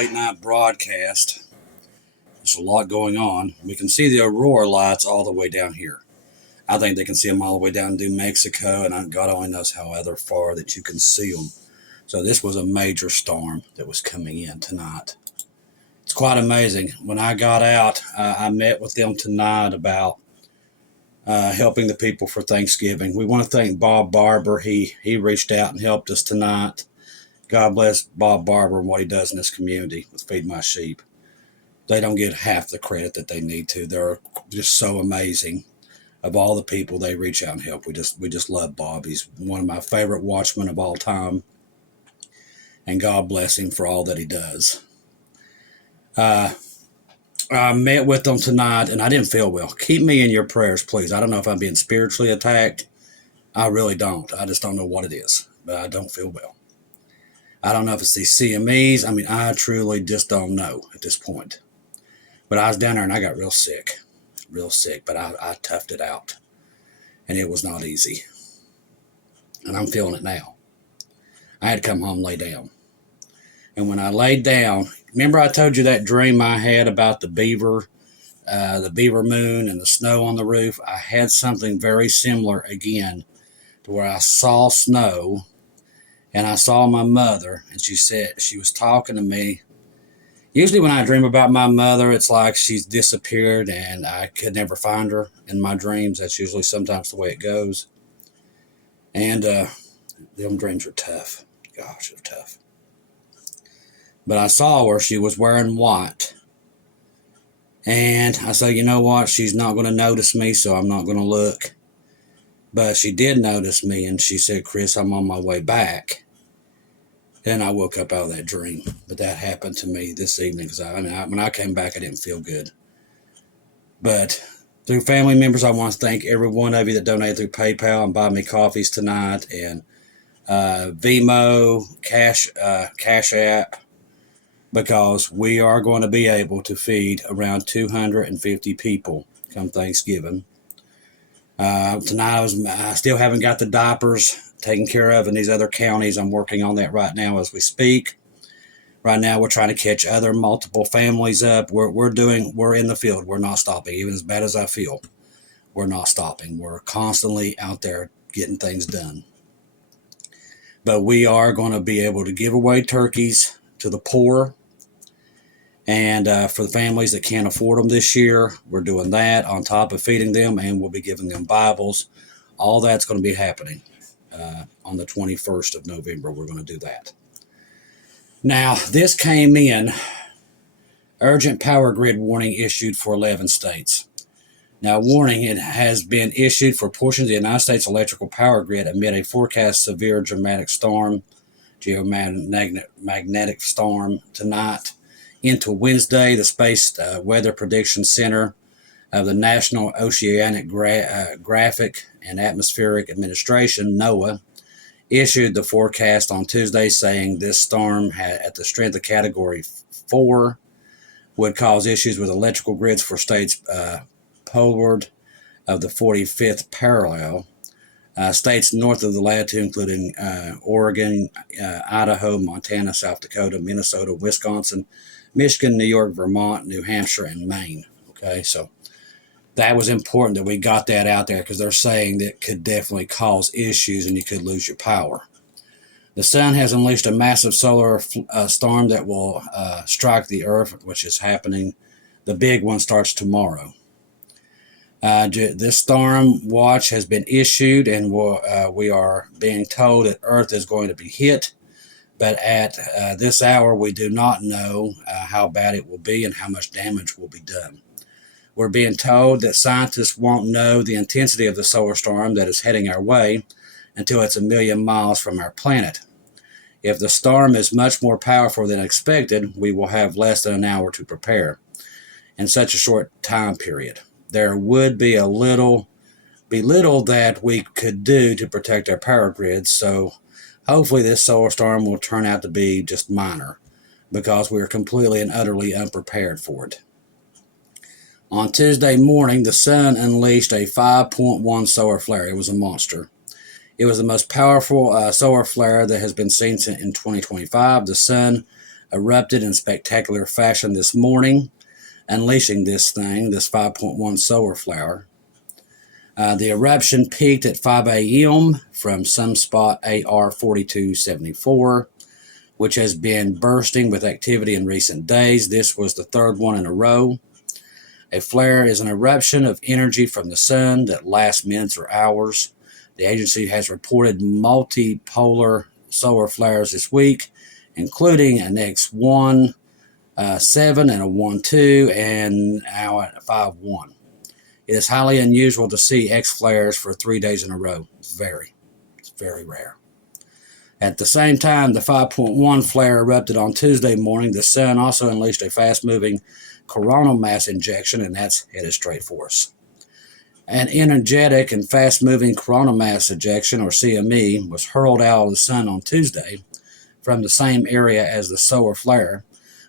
late night broadcast. There's a lot going on. We can see the aurora lights all the way down here. I think they can see them all the way down to New Mexico, and God only knows how other far that you can see them. So this was a major storm that was coming in tonight. It's quite amazing. When I got out, I met with them tonight about helping the people for Thanksgiving. We want to thank Bob Barber. He reached out and helped us tonight. God bless Bob Barber and what he does in this community with Feed My Sheep. They don't get half the credit that they need to. They're just so amazing. Of all the people they reach out and help, we just love Bob. He's one of my favorite watchmen of all time. And God bless him for all that he does. I met with them tonight, and I didn't feel well. Keep me in your prayers, please. I don't know if I'm being spiritually attacked. I really don't. I just don't know what it is, but I don't feel well. I don't know if it's these CMEs. I mean, I truly just don't know at this point. But I was down there, and I got real sick, but I toughed it out, and it was not easy. And I'm feeling it now. I had to come home and lay down. And when I laid down, remember I told you that dream I had about the beaver moon and the snow on the roof? I had something very similar again, to where I saw snow, and I saw my mother, and she said, she was talking to me. Usually when I dream about my mother, it's like she's disappeared and I could never find her in my dreams. That's usually sometimes the way it goes. And them dreams are tough. Gosh, they're tough. But I saw her. She was wearing white. And I said, you know what? She's not going to notice me, so I'm not going to look. But she did notice me, and she said, Chris, I'm on my way back. Then I woke up out of that dream. But that happened to me this evening, because when I came back, I didn't feel good. But through family members, I want to thank every one of you that donated through PayPal and bought me coffees tonight, and Vimo, Cash App, because we are going to be able to feed around 250 people come Thanksgiving. Tonight, I still haven't got the diapers taken care of in these other counties. I'm working on that right now as we speak. Right now, we're trying to catch other multiple families up. We're in the field. We're not stopping. Even as bad as I feel, we're not stopping. We're constantly out there getting things done. But we are going to be able to give away turkeys to the poor. And for the families that can't afford them this year, we're doing that on top of feeding them, and we'll be giving them Bibles. All that's going to be happening on the 21st of November. We're going to do that. Now, this came in, urgent power grid warning issued for 11 states. Now, warning, it has been issued for portions of the United States electrical power grid amid a forecast severe geomagnetic storm tonight into Wednesday. The Space Weather Prediction Center of the National Oceanic Graphic and Atmospheric Administration, NOAA, issued the forecast on Tuesday, saying this storm at the strength of Category 4 would cause issues with electrical grids for states poleward of the 45th parallel. States north of the latitude, including Oregon, Idaho, Montana, South Dakota, Minnesota, Wisconsin, Michigan, New York, Vermont, New Hampshire, and Maine. Okay, so that was important that we got that out there, because they're saying that could definitely cause issues and you could lose your power. The sun has unleashed a massive solar storm that will strike the earth, which is happening. The big one starts tomorrow. This storm watch has been issued, and we are being told that Earth is going to be hit. But at this hour, we do not know how bad it will be and how much damage will be done. We're being told that scientists won't know the intensity of the solar storm that is heading our way until it's 1 million miles from our planet. If the storm is much more powerful than expected, we will have less than an hour to prepare in such a short time period. There would be little that we could do to protect our power grids, so hopefully this solar storm will turn out to be just minor, because we are completely and utterly unprepared for it. On Tuesday morning, the sun unleashed a 5.1 solar flare. It was a monster. It was the most powerful solar flare that has been seen in 2025. The sun erupted in spectacular fashion this morning, unleashing this 5.1 solar flare. The eruption peaked at 5 a.m. from sunspot AR 4274, which has been bursting with activity in recent days. This was the third one in a row. A flare is an eruption of energy from the sun that lasts minutes or hours. The agency has reported multipolar solar flares this week, including an X1 7 and a 1-2 and now at 5-1. It is highly unusual to see X flares for 3 days in a row. It's very rare. At the same time, the 5.1 flare erupted on Tuesday morning. The sun also unleashed a fast-moving coronal mass injection, and that's headed straight for us. An energetic and fast-moving coronal mass ejection, or CME, was hurled out of the sun on Tuesday from the same area as the solar flare.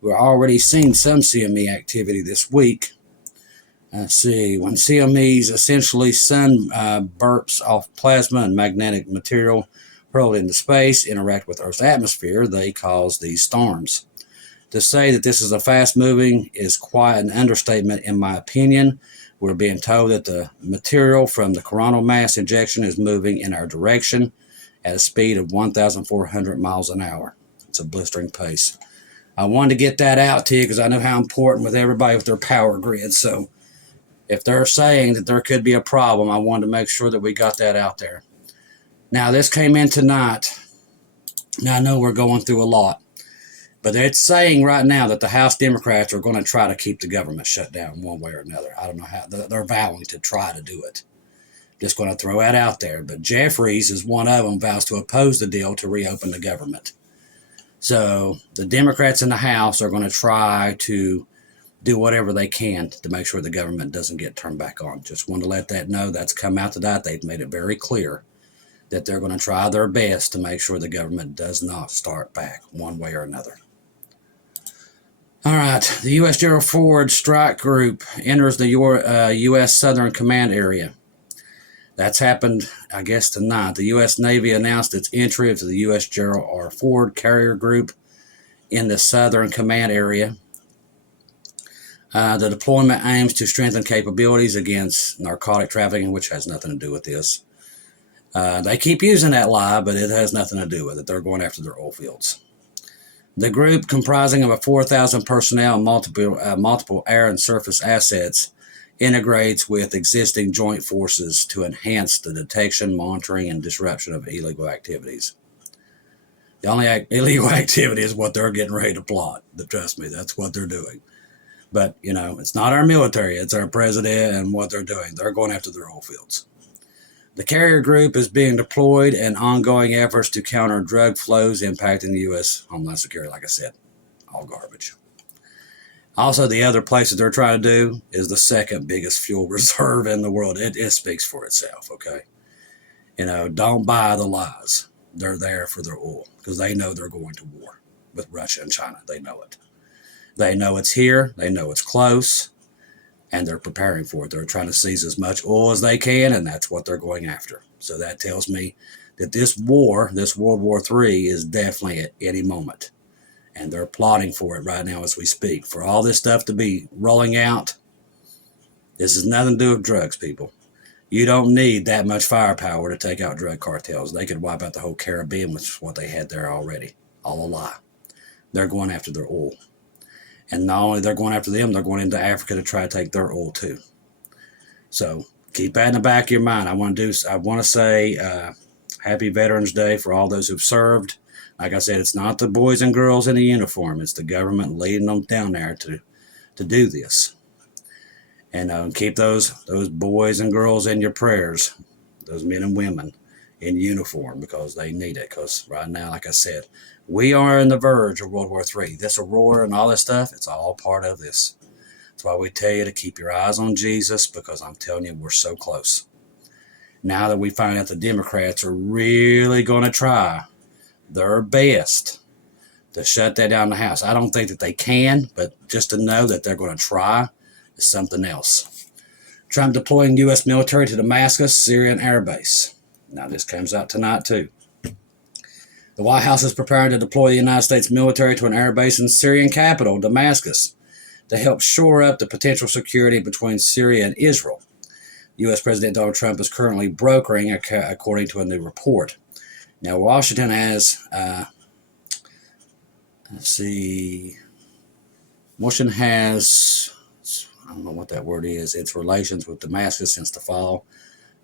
We're already seeing some CME activity this week. Let's see, when CMEs, essentially sun burps off plasma and magnetic material hurled into space, interact with Earth's atmosphere, they cause these storms. To say that this is a fast-moving is quite an understatement in my opinion. We're being told that the material from the coronal mass ejection is moving in our direction at a speed of 1,400 miles an hour. It's a blistering pace. I wanted to get that out to you because I know how important with everybody with their power grid. So if they're saying that there could be a problem, I wanted to make sure that we got that out there. Now, this came in tonight. Now, I know we're going through a lot, but it's saying right now that the House Democrats are going to try to keep the government shut down one way or another. I don't know how. They're vowing to try to do it. Just going to throw that out there. But Jeffries is one of them, vows to oppose the deal to reopen the government. So the Democrats in the House are going to try to do whatever they can to make sure the government doesn't get turned back on. Just want to let that know. That's come out tonight. They've made it very clear that they're going to try their best to make sure the government does not start back one way or another. All right, the U.S. Gerald Ford Strike Group enters the U.S. Southern Command area. That's happened, I guess, tonight. The U.S. Navy announced its entry into the U.S. Gerald R. Ford Carrier Group in the Southern Command area. The deployment aims to strengthen capabilities against narcotic trafficking, which has nothing to do with this. They keep using that lie, but it has nothing to do with it. They're going after their oil fields. The group, comprising of 4,000 personnel and multiple air and surface assets, integrates with existing joint forces to enhance the detection, monitoring, and disruption of illegal activities. The only illegal activity is what they're getting ready to plot. Trust me, that's what they're doing. But, you know, it's not our military. It's our president and what they're doing. They're going after their oil fields. The carrier group is being deployed in ongoing efforts to counter drug flows impacting the U.S. Homeland Security. Like I said, all garbage. Also, the other place that they're trying to do is the second biggest fuel reserve in the world. It speaks for itself, okay? You know, don't buy the lies. They're there for their oil because they know they're going to war with Russia and China. They know it. They know it's here. They know it's close. And they're preparing for it. They're trying to seize as much oil as they can, and that's what they're going after. So that tells me that this war, this World War III, is definitely at any moment. And they're plotting for it right now as we speak. For all this stuff to be rolling out, this has nothing to do with drugs, people. You don't need that much firepower to take out drug cartels. They could wipe out the whole Caribbean, which is what they had there already. All a lie. They're going after their oil. And not only they're going after them, they're going into Africa to try to take their oil too. So keep that in the back of your mind. I want to say Happy Veterans Day for all those who've served. Like I said, it's not the boys and girls in the uniform. It's the government leading them down there to do this. And keep those boys and girls in your prayers, those men and women in uniform, because they need it. Because right now, like I said, we are on the verge of World War III. This aurora and all this stuff, it's all part of this. That's why we tell you to keep your eyes on Jesus, because I'm telling you, we're so close. Now that we find out the Democrats are really going to try their best to shut that down in the House. I don't think that they can, but just to know that they're going to try is something else. Trump deploying U.S. military to Damascus, Syrian air base. Now, this comes out tonight, too. The White House is preparing to deploy the United States military to an air base in Syrian capital, Damascus, to help shore up the potential security between Syria and Israel. U.S. President Donald Trump is currently brokering, according to a new report. Now, Washington has, Washington has, I don't know what that word is, its relations with Damascus since the fall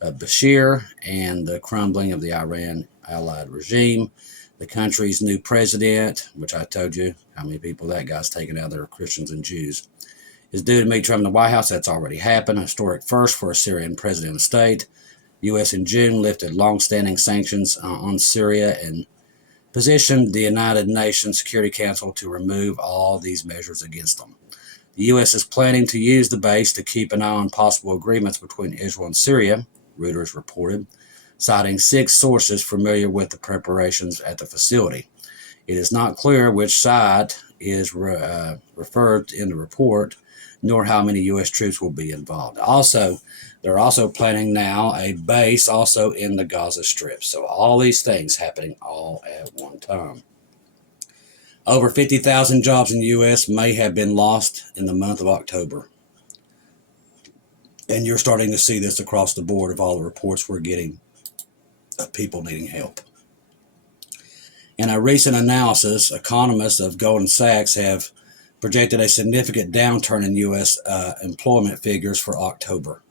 of Bashir and the crumbling of the Iran-allied regime. The country's new president, which I told you how many people that guy's taken out there, Christians and Jews, is due to meet Trump in the White House. That's already happened. A historic first for a Syrian president of state. U.S. in June lifted long-standing sanctions on Syria and positioned the United Nations Security Council to remove all these measures against them. The U.S. is planning to use the base to keep an eye on possible agreements between Israel and Syria, Reuters reported, citing 6 sources familiar with the preparations at the facility. It is not clear which side is referred in the report, nor how many U.S. troops will be involved. Also, they're also planning now a base also in the Gaza Strip. So all these things happening all at one time. Over 50,000 jobs in the U.S. may have been lost in the month of October. And you're starting to see this across the board of all the reports we're getting of people needing help. In a recent analysis, economists of Goldman Sachs have projected a significant downturn in U.S. employment figures for October.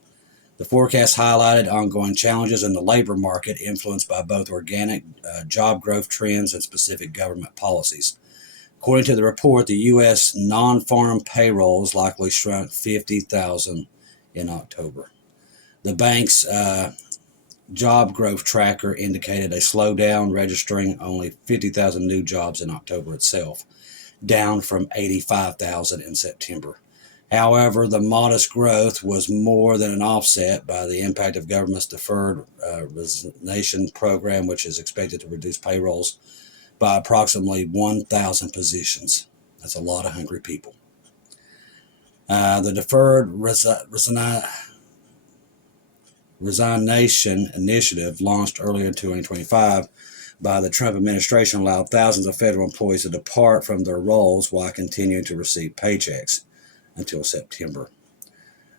The forecast highlighted ongoing challenges in the labor market influenced by both organic job growth trends and specific government policies. According to the report, the U.S. non-farm payrolls likely shrunk 50,000 in October. The bank's job growth tracker indicated a slowdown, registering only 50,000 new jobs in October itself, down from 85,000 in September. However, the modest growth was more than an offset by the impact of government's deferred resignation program, which is expected to reduce payrolls by approximately 1,000 positions. That's a lot of hungry people. The deferred resignation initiative, launched earlier in 2025 by the Trump administration, allowed thousands of federal employees to depart from their roles while continuing to receive paychecks until September.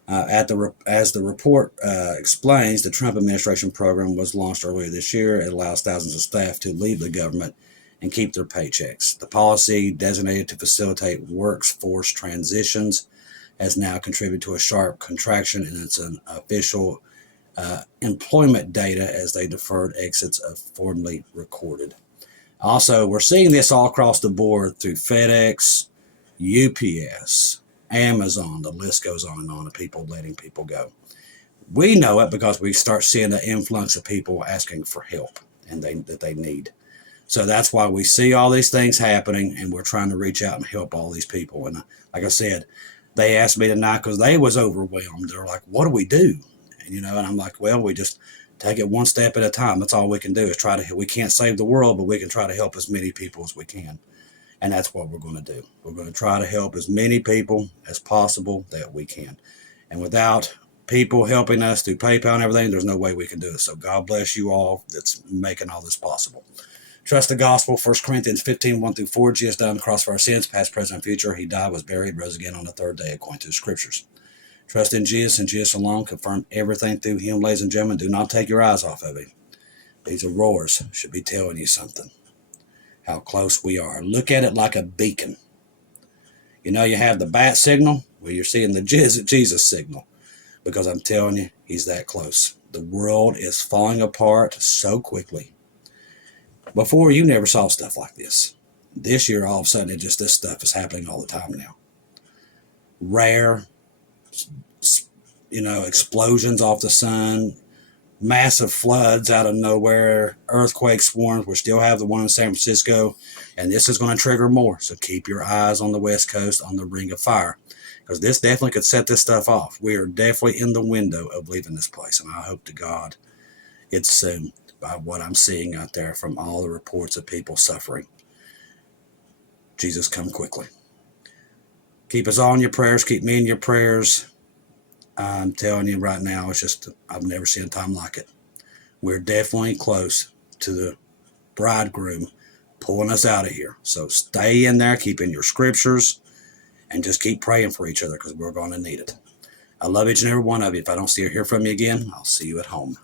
As the report explains, the Trump administration program was launched earlier this year. It allows thousands of staff to leave the government and keep their paychecks. The policy, designated to facilitate workforce transitions, has now contributed to a sharp contraction in its official employment data as they deferred exits of formerly recorded. Also, we're seeing this all across the board through FedEx, UPS, Amazon, the list goes on and on of people letting people go. We know it because we start seeing the influx of people asking for help and that they need. So that's why we see all these things happening, and we're trying to reach out and help all these people. And like I said, they asked me tonight because they was overwhelmed. They're like, what do we do? And I'm like, well, we just take it one step at a time. That's all we can do is try to, we can't save the world, but we can try to help as many people as we can. And that's what we're going to do. We're going to try to help as many people as possible that we can. And without people helping us through PayPal and everything, there's no way we can do it. So God bless you all that's making all this possible. Trust the gospel. 1 Corinthians 15, 1-4. Jesus died on the cross for our sins, past, present, and future. He died, was buried, rose again on the third day, according to the scriptures. Trust in Jesus and Jesus alone. Confirm everything through him, ladies and gentlemen. Do not take your eyes off of him. These auroras should be telling you something. How close we are. Look at it like a beacon. You have the bat signal. Well, you're seeing the Jesus signal. Because I'm telling you, he's that close. The world is falling apart so quickly. Before, you never saw stuff like this. This year, all of a sudden, this stuff is happening all the time now. Rare, explosions off the sun, massive floods out of nowhere, earthquake swarms. We still have the one in San Francisco, and this is going to trigger more. So keep your eyes on the West Coast, on the Ring of Fire, because this definitely could set this stuff off. We are definitely in the window of leaving this place, and I hope to God it's soon, by what I'm seeing out there from all the reports of people suffering. Jesus, come quickly. Keep us all in your prayers. Keep me in your prayers. I'm telling you right now, it's just, I've never seen a time like it. We're definitely close to the bridegroom pulling us out of here. So stay in there, keep in your scriptures, and just keep praying for each other because we're going to need it. I love each and every one of you. If I don't see or hear from you again, I'll see you at home.